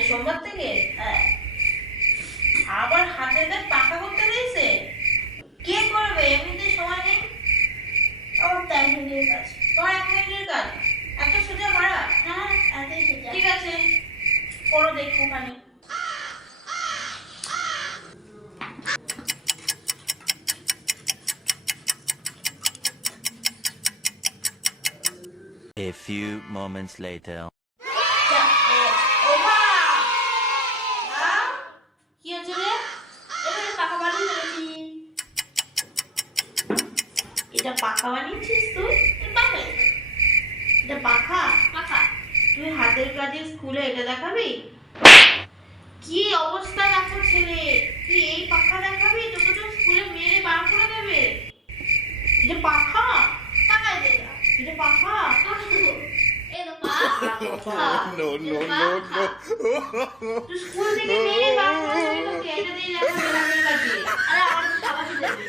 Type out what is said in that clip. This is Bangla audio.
আচ্ছা সোমবার থেকে। হ্যাঁ। আবার হাতের কাজ পাকা করতে দিয়েছে। কে করবে? এমনিতে সময় নেই। আমার 1 মিনিটের কাজ। তোমার 1 মিনিটের কাজ, একটা সোজা মারা? হ্যাঁ, এতই সোজা। ঠিক আছে, করো দেখো ওখানে। A few moments later. কি হচ্ছে রে? এবারে পাকা বানিয়ে ফেলেছি। এটা পাখা বানিয়েছিস তুই? পাকা এটা পাখা? পাকা। তুই হাতের কাজে স্কুলে এটা দেখাবি? কি অবস্থা দেখো ছেলে, তুই এই পাখা দেখাবি? তোকে তো স্কুলে মেরে বার করে দেবে। এটা পাখা? পাকা দেয়া। এটা পাখা? এই তো পাকা। No, no, no, no. তুই স্কুল থেকে মেরে বার করে দেবে তোকে। এটা দিয়ে দেখাবি হাতের কাজে। আরে আমার তো সবাই দেবে।